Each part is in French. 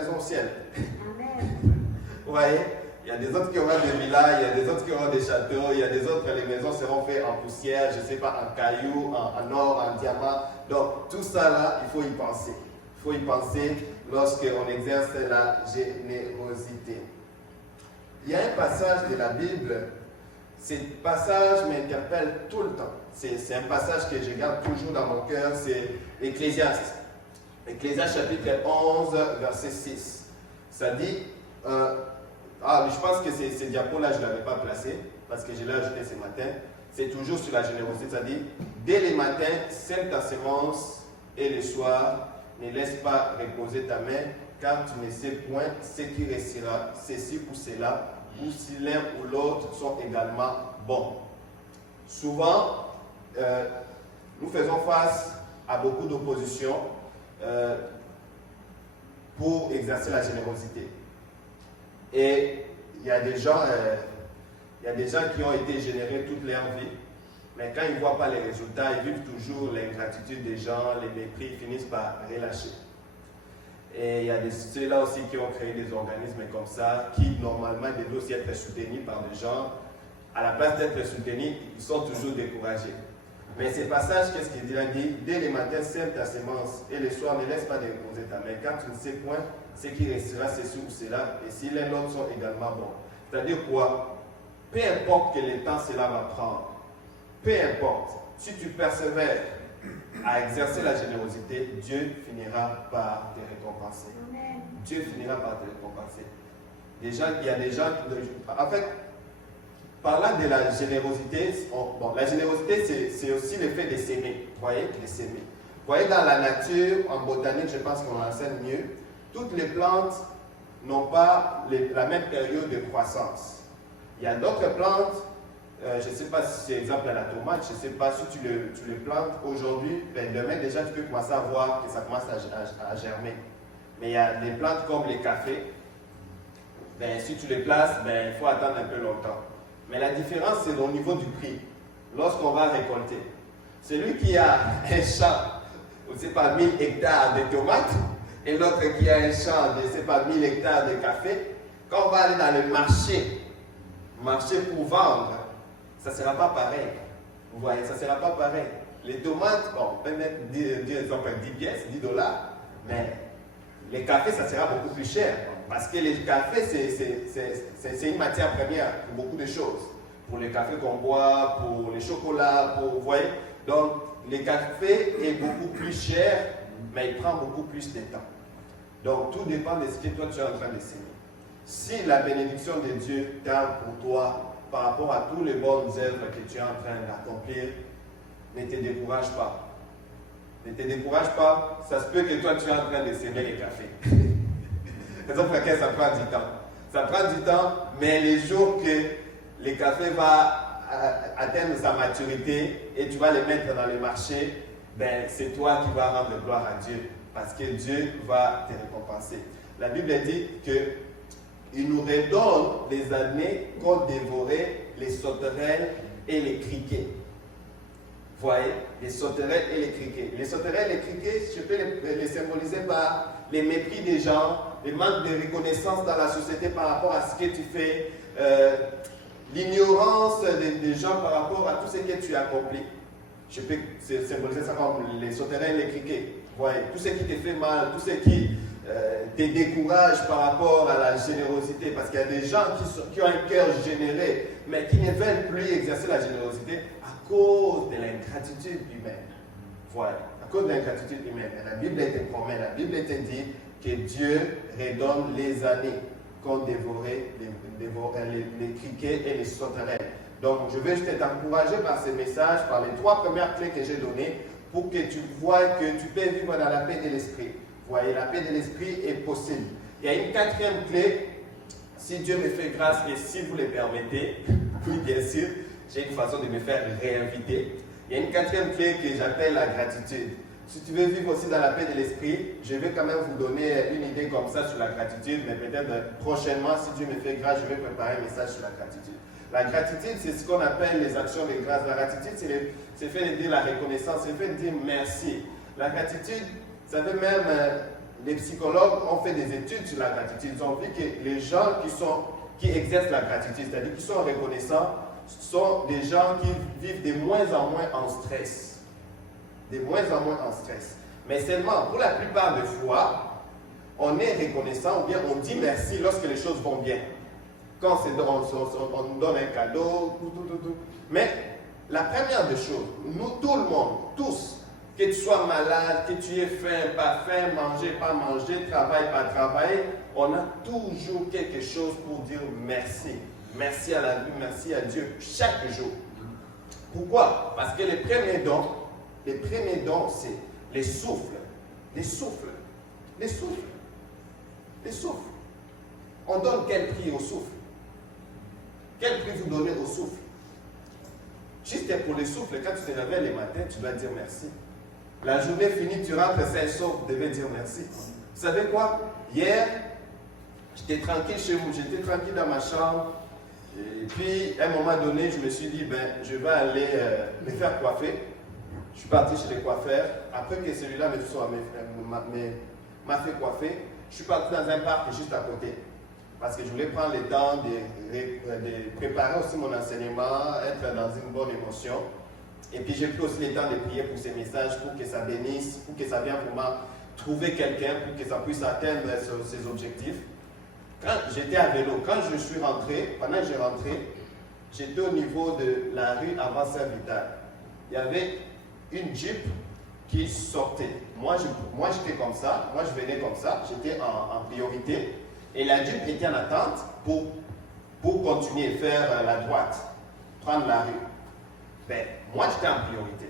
maison au ciel. Amen. Vous voyez, il y a des autres qui auront des villas, il y a des autres qui auront des châteaux, il y a des autres, les maisons seront faites en poussière, je ne sais pas, en cailloux, en or, en diamant. Donc, tout ça là, il faut y penser. Il faut y penser lorsqu'on exerce la générosité. Il y a un passage de la Bible, ce passage m'interpelle tout le temps. C'est un passage que je garde toujours dans mon cœur, c'est Ecclésiaste. Ecclésiaste chapitre 11, verset 6. Ça dit, je pense que ces diapos-là, je ne l'avais pas placé, parce que je l'ai ajouté ce matin. C'est toujours sur la générosité, ça dit, dès le matin, sème ta semence, et le soir, ne laisse pas reposer ta main, car tu ne sais point ce qui restera, ceci ou cela, ou si l'un ou l'autre sont également bons. Souvent, nous faisons face à beaucoup d'opposition pour exercer la générosité. Et il y a des gens qui ont été généreux toute leur vie, mais quand ils ne voient pas les résultats, ils vivent toujours l'ingratitude des gens, les mépris, ils finissent par relâcher. Et il y a ceux-là aussi qui ont créé des organismes comme ça, qui normalement devaient aussi être soutenus par des gens. À la place d'être soutenus, ils sont toujours découragés. Mais ce passage, qu'est-ce qu'il dit? Il dit, dès le matin, sème ta semence, et le soir, ne laisse pas déposer ta main, car tu ne sais point ce qui restera, ceci ou cela, et si l'un et l'autre sont également bons. C'est-à-dire quoi? Peu importe quel temps cela va prendre, peu importe, si tu persévères à exercer la générosité, Dieu finira par te récompenser. Amen. Dieu finira par te récompenser. Il y a des gens qui... En fait, parlant de la générosité, la générosité, c'est aussi le fait de s'aimer. Vous voyez, de s'aimer. Vous voyez, dans la nature, en botanique, je pense qu'on enseigne mieux, toutes les plantes n'ont pas la même période de croissance. Il y a d'autres plantes, je ne sais pas si c'est exemple à la tomate, je ne sais pas si tu le plantes aujourd'hui, demain déjà tu peux commencer à voir que ça commence à germer. Mais il y a des plantes comme les cafés, si tu les places, il faut attendre un peu longtemps. Mais la différence, c'est au niveau du prix. Lorsqu'on va récolter, celui qui a un champ, je ne sais pas, 1000 hectares de tomates, et l'autre qui a un champ de, je ne sais pas, 1000 hectares de café, quand on va aller dans le marché pour vendre, ça ne sera pas pareil. Vous voyez, ça ne sera pas pareil. Les tomates, on peut mettre 10 pièces, 10 $, mais les cafés, ça sera beaucoup plus cher. Parce que les cafés, c'est une matière première pour beaucoup de choses. Pour les cafés qu'on boit, pour les chocolats, vous voyez. Donc, le café est beaucoup plus cher, mais il prend beaucoup plus de temps. Donc, tout dépend de ce que toi tu es en train d'essayer. Si la bénédiction de Dieu tarde pour toi par rapport à toutes les bonnes œuvres que tu es en train d'accomplir, ne te décourage pas. Ne te décourage pas, ça se peut que toi tu es en train de s'aimer les cafés. Raison pour laquelle ça prend du temps. Ça prend du temps, mais les jours que le café va atteindre sa maturité et tu vas les mettre dans le marché, c'est toi qui vas rendre gloire à Dieu. Parce que Dieu va te récompenser. La Bible dit qu'il nous redonne les années qu'ont dévoré les sauterelles et les criquets. Vous voyez, les sauterelles et les criquets. Les sauterelles et les criquets, je peux les symboliser par les mépris des gens, le manque de reconnaissance dans la société par rapport à ce que tu fais, l'ignorance des gens par rapport à tout ce que tu accomplis. Je peux symboliser ça comme les sauterelles et les criquets. Vous voyez, tout ce qui te fait mal, tout ce qui te décourage par rapport à la générosité. Parce qu'il y a des gens qui ont un cœur généreux, mais qui ne veulent plus exercer la générosité à cause de l'ingratitude humaine. Voilà, à cause de l'ingratitude humaine. Et la Bible te promet, la Bible te dit que Dieu redonne les années qu'ont dévoré les criquets et les sauterelles. Donc, je veux juste t'encourager par ces messages, par les 3 premières clés que j'ai données, pour que tu vois que tu peux vivre dans la paix de l'esprit. Vous voyez, la paix de l'esprit est possible. Il y a une 4e clé, si Dieu me fait grâce et si vous le permettez, oui bien sûr, j'ai une façon de me faire réinviter. Il y a une 4e clé que j'appelle la gratitude. Si tu veux vivre aussi dans la paix de l'esprit, je vais quand même vous donner une idée comme ça sur la gratitude, mais peut-être prochainement, si Dieu me fait grâce, je vais préparer un message sur la gratitude. La gratitude, c'est ce qu'on appelle les actions de grâce. La gratitude, c'est fait de dire la reconnaissance, c'est fait de dire merci. La gratitude, ça veut même les psychologues ont fait des études sur la gratitude. Ils ont vu que les gens qui exercent la gratitude, c'est-à-dire qui sont reconnaissants, sont des gens qui vivent de moins en moins en stress. De moins en moins en stress. Mais seulement, pour la plupart des fois, on est reconnaissant ou bien on dit merci lorsque les choses vont bien. Quand on nous donne un cadeau, tout. Mais la première des choses, nous, tout le monde, tous, que tu sois malade, que tu aies faim, pas faim, manger, pas manger, travail, pas travailler, on a toujours quelque chose pour dire merci. Merci à la vie, merci à Dieu, chaque jour. Pourquoi? Parce que les premiers dons, c'est les souffles. Les souffles. Les souffles. Les souffles. On donne quel prix au souffle? Quel prix vous donnez au souffle? Juste pour les souffles, quand tu te réveilles le matin, tu dois dire merci. La journée finie, tu rentres sain et sauf, tu devais dire merci. Vous savez quoi? Hier, j'étais tranquille chez vous, j'étais tranquille dans ma chambre. Et puis, à un moment donné, je me suis dit, je vais aller me faire coiffer. Je suis parti chez les coiffeurs. Après que celui-là m'a fait coiffer, je suis parti dans un parc juste à côté. Parce que je voulais prendre le temps de préparer aussi mon enseignement, être dans une bonne émotion. Et puis j'ai pris aussi le temps de prier pour ces messages, pour que ça bénisse, pour que ça vienne vraiment trouver quelqu'un, pour que ça puisse atteindre ses objectifs. Quand j'étais à vélo, quand je suis rentré, pendant que j'ai rentré, j'étais au niveau de la rue avant Saint-Vital. Il y avait une Jeep qui sortait. Moi j'étais comme ça, moi je venais comme ça, j'étais en priorité. Et la Jeep était en attente pour continuer à faire la droite, prendre la rue. Moi j'étais en priorité.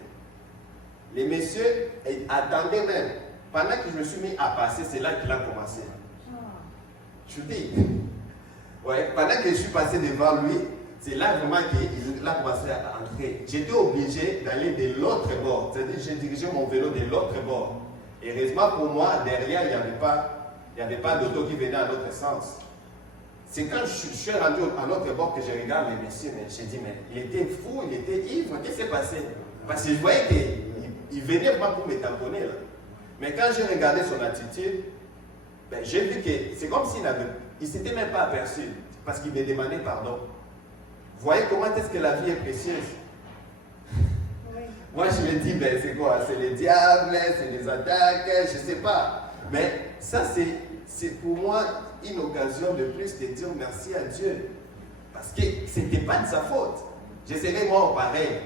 Les messieurs attendaient même. Pendant que je me suis mis à passer, c'est là qu'il a commencé. Je dis, ouais, pendant que je suis passé devant lui, c'est là vraiment qu'il a commencé à entrer. J'étais obligé d'aller de l'autre bord, c'est-à-dire j'ai dirigé mon vélo de l'autre bord. Et heureusement pour moi, derrière, il n'y avait pas d'auto qui venait à l'autre sens. C'est quand je suis rendu à l'autre bord que je regarde les messieurs, mais j'ai dit, mais il était fou, il était ivre, qu'est-ce qui s'est passé? Parce que je voyais qu'il venait vraiment pour me tamponner là. Mais quand j'ai regardé son attitude, j'ai vu que c'est comme s'il ne s'était même pas aperçu, parce qu'il me demandait pardon. Vous voyez comment est-ce que la vie est précieuse? Oui. Moi je me dis, c'est quoi? C'est les diables, c'est les attaques, je ne sais pas. Mais ça c'est pour moi une occasion de plus de dire merci à Dieu. Parce que ce n'était pas de sa faute. Je serais mort pareil.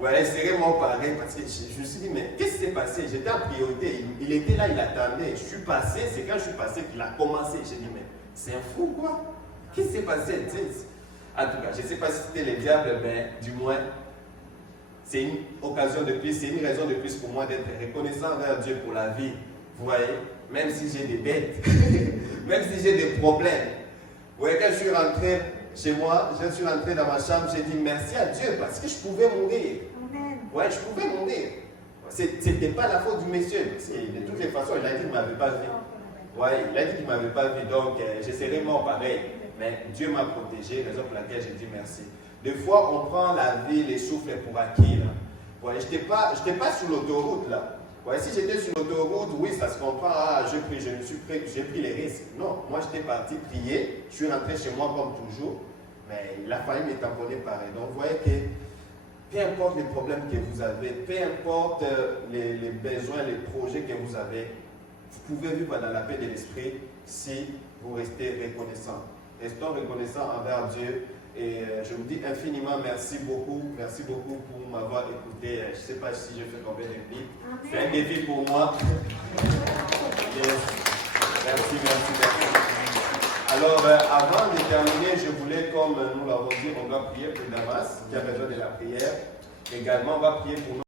Ouais, je serais mort pareil parce que je me suis dit, mais qu'est-ce qui s'est passé? J'étais en priorité. Il était là, il attendait. Je suis passé, c'est quand je suis passé qu'il a commencé. J'ai dit, mais c'est un fou quoi? Qu'est-ce qui s'est passé? En tout cas, je ne sais pas si c'était le diable, mais du moins, c'est une occasion de plus, c'est une raison de plus pour moi d'être reconnaissant envers Dieu pour la vie. Vous voyez? Même si j'ai des bêtes, même si j'ai des problèmes. Vous voyez, quand je suis rentré chez moi, je suis rentré dans ma chambre, j'ai dit merci à Dieu parce que je pouvais mourir. Amen. Ouais, je pouvais mourir. Ce n'était pas la faute du monsieur. De toutes les façons, il a dit qu'il ne m'avait pas vu. Ouais, il a dit qu'il ne m'avait pas vu, donc je serais mort pareil. Mais Dieu m'a protégé, raison pour laquelle j'ai dit merci. Des fois, on prend la vie, les souffles pour acquis. Là. Ouais, je n'étais pas sur l'autoroute là. Ouais, si j'étais sur l'autoroute, oui, ça se comprend. Ah, j'ai pris les risques. Non, moi j'étais parti prier. Je suis rentré chez moi comme toujours. Mais il a failli me tamponner pareil. Donc vous voyez que peu importe les problèmes que vous avez, peu importe les besoins, les projets que vous avez, vous pouvez vivre dans la paix de l'esprit si vous restez reconnaissant. Restons reconnaissants envers Dieu. Et je vous dis infiniment merci beaucoup pour m'avoir écouté. Je ne sais pas si je fais combien de répliques. C'est un défi pour moi. Yes. Merci. Alors, avant de terminer, je voulais, comme nous l'avons dit, on va prier pour Damas, qui a besoin de la prière. Également, on va prier pour nous.